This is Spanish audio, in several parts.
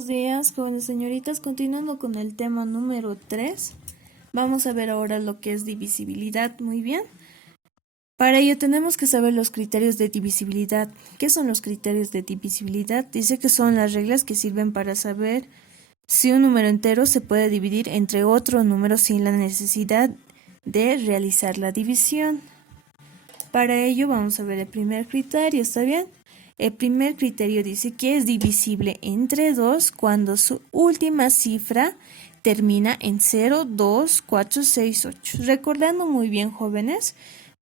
Buenos días, jóvenes señoritas. Continuando con el tema número 3, vamos a ver ahora lo que es divisibilidad. Muy bien. Para ello tenemos que saber los criterios de divisibilidad. ¿Qué son los criterios de divisibilidad? Dice que son las reglas que sirven para saber si un número entero se puede dividir entre otro número sin la necesidad de realizar la división. Para ello vamos a ver el primer criterio, ¿está bien? El primer criterio dice que es divisible entre 2 cuando su última cifra termina en 0, 2, 4, 6, 8. Recordando muy bien, jóvenes,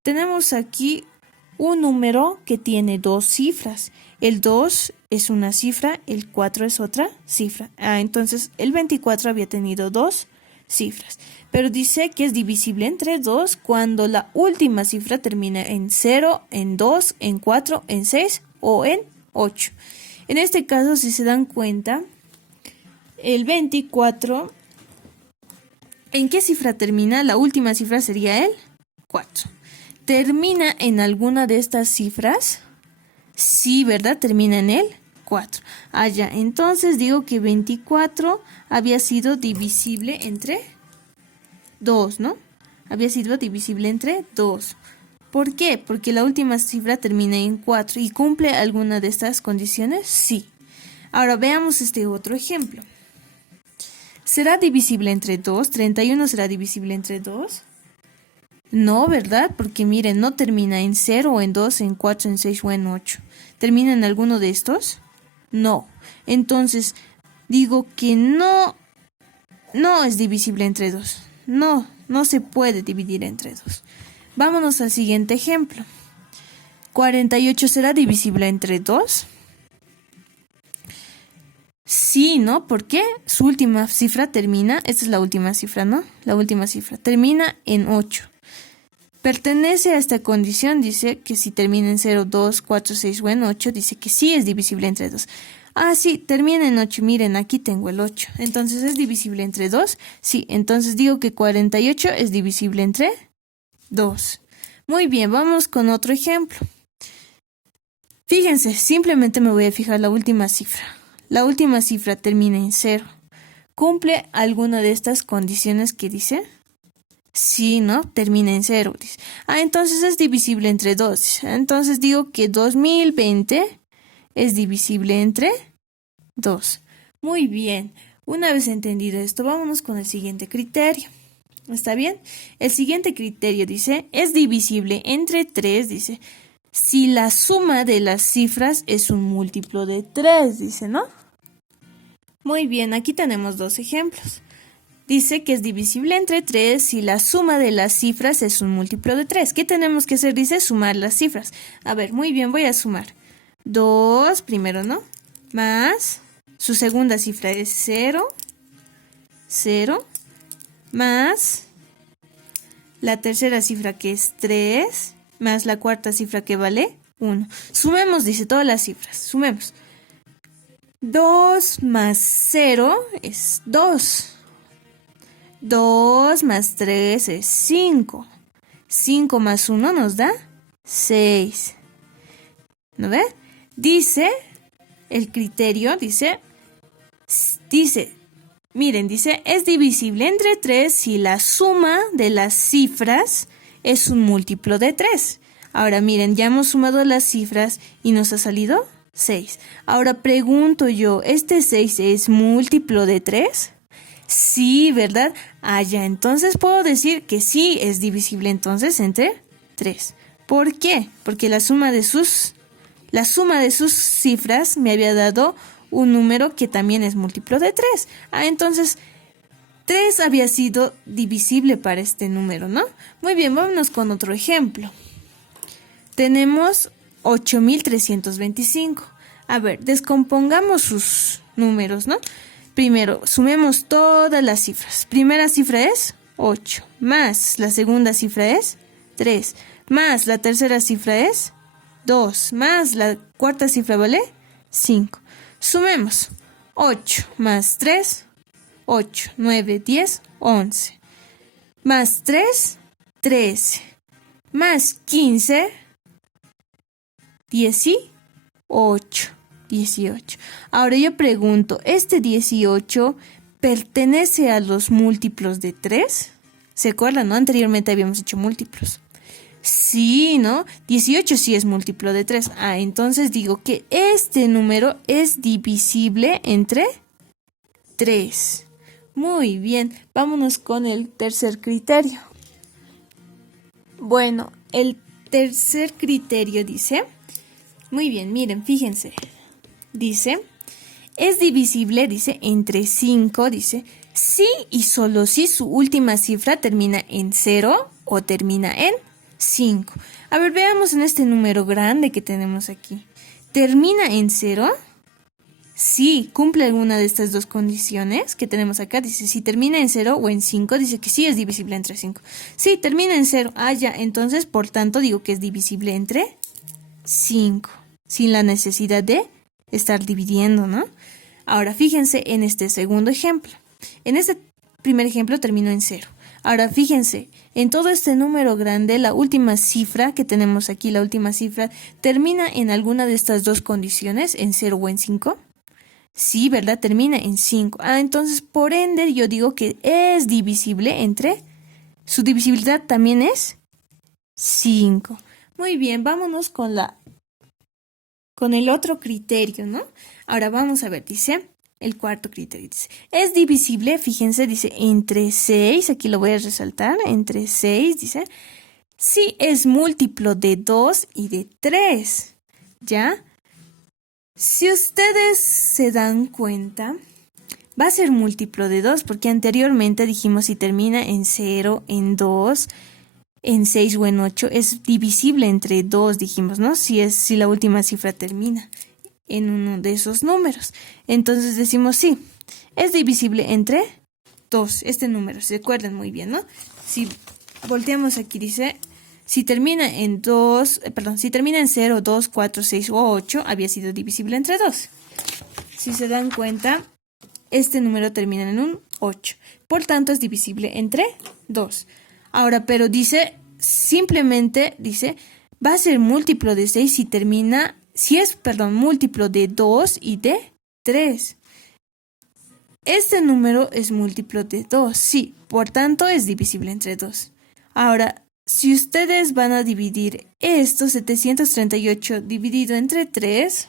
tenemos aquí un número que tiene dos cifras. El 2 es una cifra, el 4 es otra cifra. Entonces el 24 había tenido dos cifras. Pero dice que es divisible entre 2 cuando la última cifra termina en 0, en 2, en 4, en 6 o en 8. En este caso, si se dan cuenta, el 24, ¿en qué cifra termina? La última cifra sería el 4. ¿Termina en alguna de estas cifras? Sí, ¿verdad? Termina en el 4. Ya. Entonces digo que 24 había sido divisible entre 2, ¿no? Había sido divisible entre 2. ¿Por qué? Porque la última cifra termina en 4 y cumple alguna de estas condiciones. Sí. Ahora veamos este otro ejemplo. ¿Será divisible entre 2? ¿31 será divisible entre 2? No, ¿verdad? Porque miren, no termina en 0, en 2, en 4, en 6 o en 8. ¿Termina en alguno de estos? No. Entonces, digo que no es divisible entre 2. No se puede dividir entre 2. Vámonos al siguiente ejemplo. ¿48 será divisible entre 2? Sí, ¿no? ¿Por qué? Su última cifra termina, esta es la última cifra, ¿no? La última cifra termina en 8. Pertenece a esta condición, dice que si termina en 0, 2, 4, 6 o en 8, dice que sí es divisible entre 2. Sí, termina en 8, miren, aquí tengo el 8. Entonces, ¿es divisible entre 2? Sí, entonces digo que 48 es divisible entre 2. Muy bien, vamos con otro ejemplo. Fíjense, simplemente me voy a fijar la última cifra. La última cifra termina en 0. ¿Cumple alguna de estas condiciones que dice? Sí, ¿no? Termina en 0. Dice. Entonces es divisible entre 2. Entonces digo que 2020 es divisible entre 2. Muy bien. Una vez entendido esto, vámonos con el siguiente criterio. ¿Está bien? El siguiente criterio dice, es divisible entre 3, dice, si la suma de las cifras es un múltiplo de 3, dice, ¿no? Muy bien, aquí tenemos dos ejemplos. Dice que es divisible entre 3 si la suma de las cifras es un múltiplo de 3. ¿Qué tenemos que hacer? Dice sumar las cifras. A ver, muy bien, voy a sumar. 2, primero, ¿no? Más, su segunda cifra es 0, 0, más la tercera cifra que es 3, más la cuarta cifra que vale 1. Sumemos, dice, todas las cifras. Sumemos. 2 más 0 es 2. 2 más 3 es 5. 5 más 1 nos da 6. ¿No ve? Dice, el criterio dice, miren, dice, es divisible entre 3 si la suma de las cifras es un múltiplo de 3. Ahora miren, ya hemos sumado las cifras y nos ha salido 6. Ahora pregunto yo, ¿este 6 es múltiplo de 3? Sí, ¿verdad? Ya, entonces puedo decir que sí es divisible entonces entre 3. ¿Por qué? Porque la suma de sus cifras me había dado un número que también es múltiplo de 3. Entonces 3 había sido divisible para este número, ¿no? Muy bien, vámonos con otro ejemplo. Tenemos 8.325. A ver, descompongamos sus números, ¿no? Primero, sumemos todas las cifras. Primera cifra es 8, más la segunda cifra es 3, más la tercera cifra es 2, más la cuarta cifra vale 5. Sumemos 8 más 3, 8, 9, 10, 11. Más 3, 13. Más 15, 18. 18. Ahora yo pregunto, ¿este 18 pertenece a los múltiplos de 3? ¿Se acuerdan, no? Anteriormente habíamos hecho múltiplos. Sí, ¿no? 18 sí es múltiplo de 3. Ah, entonces digo que este número es divisible entre 3. Muy bien, vámonos con el tercer criterio. Bueno, el tercer criterio dice, muy bien, miren, fíjense, dice, es divisible, dice, entre 5, dice, si y solo si su última cifra termina en 0 o termina en 5. A ver, veamos en este número grande que tenemos aquí. ¿Termina en 0? Sí, cumple alguna de estas dos condiciones que tenemos acá. Dice, si termina en 0 o en 5, dice que sí es divisible entre 5. Sí, termina en 0. Ah, ya, entonces, por tanto, digo que es divisible entre 5. Sin la necesidad de estar dividiendo, ¿no? Ahora, fíjense en este segundo ejemplo. En este primer ejemplo terminó en 0. Ahora, fíjense, en todo este número grande, la última cifra que tenemos aquí, la última cifra, ¿termina en alguna de estas dos condiciones, en 0 o en 5? Sí, ¿verdad? Termina en 5. Ah, entonces, por ende, yo digo que es divisible entre... Su divisibilidad también es 5. Muy bien, vámonos con el otro criterio, ¿no? Ahora vamos a ver, dice, el cuarto criterio. Dice, es divisible, fíjense, dice, entre 6, aquí lo voy a resaltar, entre 6, dice, sí es múltiplo de 2 y de 3, ¿ya? Si ustedes se dan cuenta, va a ser múltiplo de 2, porque anteriormente dijimos si termina en 0, en 2, en 6 o en 8, es divisible entre 2, dijimos, ¿no? Si la última cifra termina en uno de esos números. Entonces decimos sí, es divisible entre 2, este número, se acuerdan muy bien, ¿no? Si volteamos aquí, dice... Si termina en 0, 2, 4, 6 o 8, había sido divisible entre 2. Si se dan cuenta, este número termina en un 8. Por tanto, es divisible entre 2. Ahora, pero dice, simplemente dice, va a ser múltiplo de 6 si es múltiplo de 2 y de 3. Este número es múltiplo de 2, sí, por tanto es divisible entre 2. Ahora, si ustedes van a dividir esto, 738 dividido entre 3,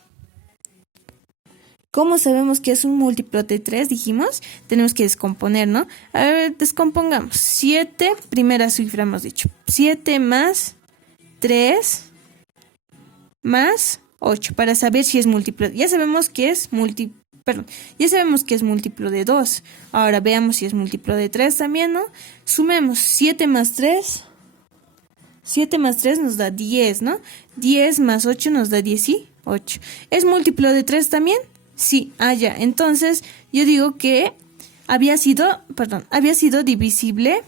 ¿cómo sabemos que es un múltiplo de 3? Dijimos, tenemos que descomponer, ¿no? A ver, descompongamos. 7, primera cifra hemos dicho. 7 más 3 más 8, para saber si es múltiplo. Ya sabemos que es múltiplo de 2. Ahora veamos si es múltiplo de 3 también, ¿no? Sumemos 7 más 3... 7 más 3 nos da 10, ¿no? 10 más 8 nos da 18. ¿Es múltiplo de 3 también? Sí, ya. Entonces, yo digo que había sido divisible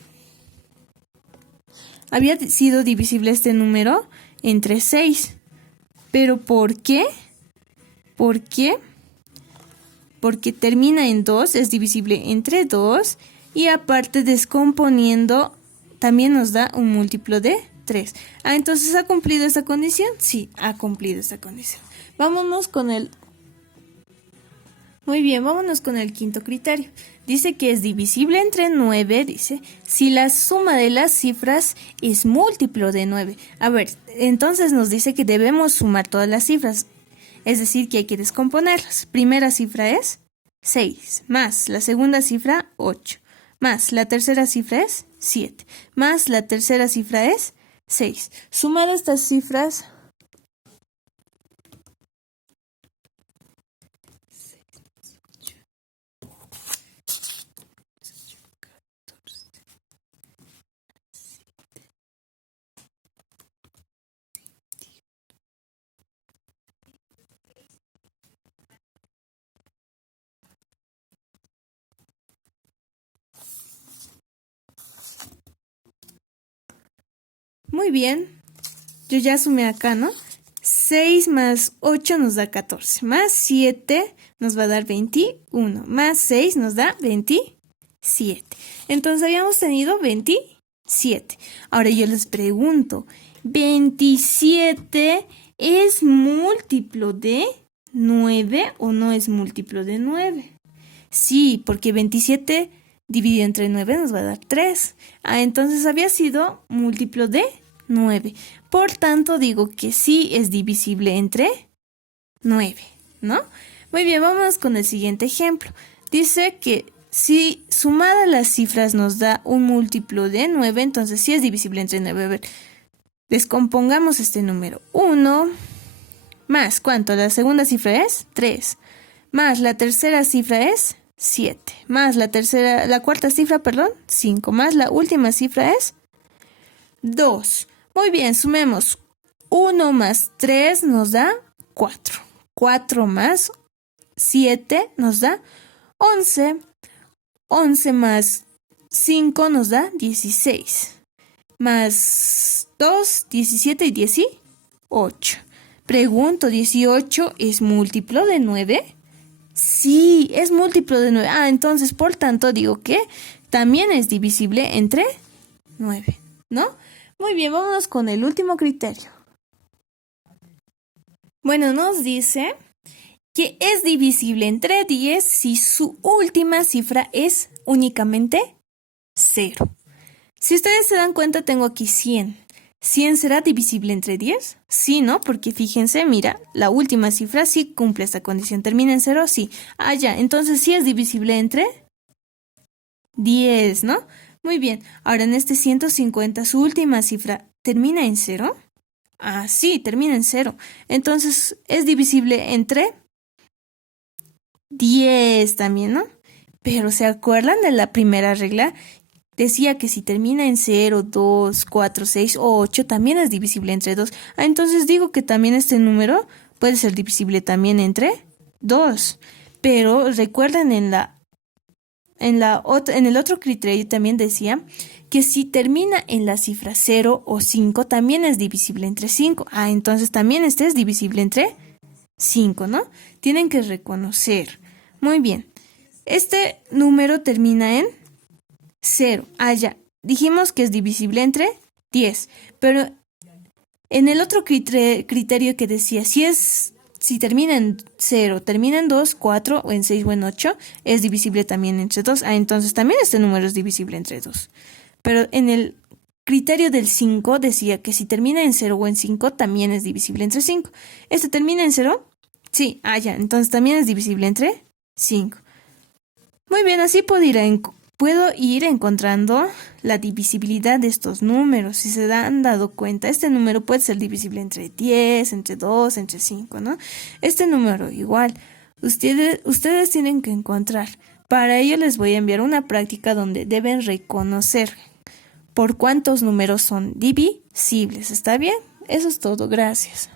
este número entre 6. ¿Pero por qué? ¿Por qué? Porque termina en 2, es divisible entre 2 y aparte descomponiendo también nos da un múltiplo de 3. Entonces, ¿ha cumplido esta condición? Sí, ha cumplido esta condición. Vámonos con el quinto criterio. Dice que es divisible entre 9, dice, si la suma de las cifras es múltiplo de 9. A ver, entonces nos dice que debemos sumar todas las cifras, es decir, que hay que descomponerlas. Primera cifra es 6, más la segunda cifra 8, más la tercera cifra es 7, más la tercera cifra es 6. Sumar estas cifras muy bien, yo ya sumé acá, ¿no? 6 más 8 nos da 14, más 7 nos va a dar 21, más 6 nos da 27. Entonces habíamos tenido 27. Ahora yo les pregunto, ¿27 es múltiplo de 9 o no es múltiplo de 9? Sí, porque 27 dividido entre 9 nos va a dar 3. Entonces había sido múltiplo de 9. Por tanto, digo que sí es divisible entre 9, ¿no? Muy bien, vamos con el siguiente ejemplo. Dice que si sumada las cifras nos da un múltiplo de 9, entonces sí es divisible entre 9. A ver, descompongamos este número. 1 más, ¿cuánto? La segunda cifra es 3. Más la tercera cifra es 7. Más la cuarta cifra, perdón, 5. Más la última cifra es 2. Muy bien, sumemos. 1 más 3 nos da 4. 4 más 7 nos da 11. 11 más 5 nos da 16. Más 2, 17 y 18. Pregunto, ¿18 es múltiplo de 9? Sí, es múltiplo de 9. Entonces, por tanto, digo que también es divisible entre 9, ¿no? Muy bien, vámonos con el último criterio. Bueno, nos dice que es divisible entre 10 si su última cifra es únicamente 0. Si ustedes se dan cuenta, tengo aquí 100. ¿100 será divisible entre 10? Sí, ¿no? Porque fíjense, mira, la última cifra sí cumple esta condición. ¿Termina en 0? Sí. Ya, entonces sí es divisible entre 10, ¿no? Muy bien. Ahora en este 150, su última cifra, ¿termina en 0? Sí, termina en 0. Entonces es divisible entre 10 también, ¿no? Pero ¿se acuerdan de la primera regla? Decía que si termina en 0, 2, 4, 6 o 8, también es divisible entre 2. Entonces digo que también este número puede ser divisible también entre 2. Pero recuerden en el otro criterio también decía que si termina en la cifra 0 o 5, también es divisible entre 5. Entonces también este es divisible entre 5, ¿no? Tienen que reconocer. Muy bien. Este número termina en 0. Ya. Dijimos que es divisible entre 10. Pero en el otro criterio que decía, si termina en 0, termina en 2, 4 o en 6 o en 8, es divisible también entre 2. Entonces también este número es divisible entre 2. Pero en el criterio del 5 decía que si termina en 0 o en 5, también es divisible entre 5. ¿Este termina en 0? Sí. Ya. Entonces también es divisible entre 5. Muy bien, así puedo ir encontrando la divisibilidad de estos números. Si se han dado cuenta, este número puede ser divisible entre 10, entre 2, entre 5, ¿no? Este número igual. Ustedes tienen que encontrar. Para ello les voy a enviar una práctica donde deben reconocer por cuántos números son divisibles. ¿Está bien? Eso es todo. Gracias.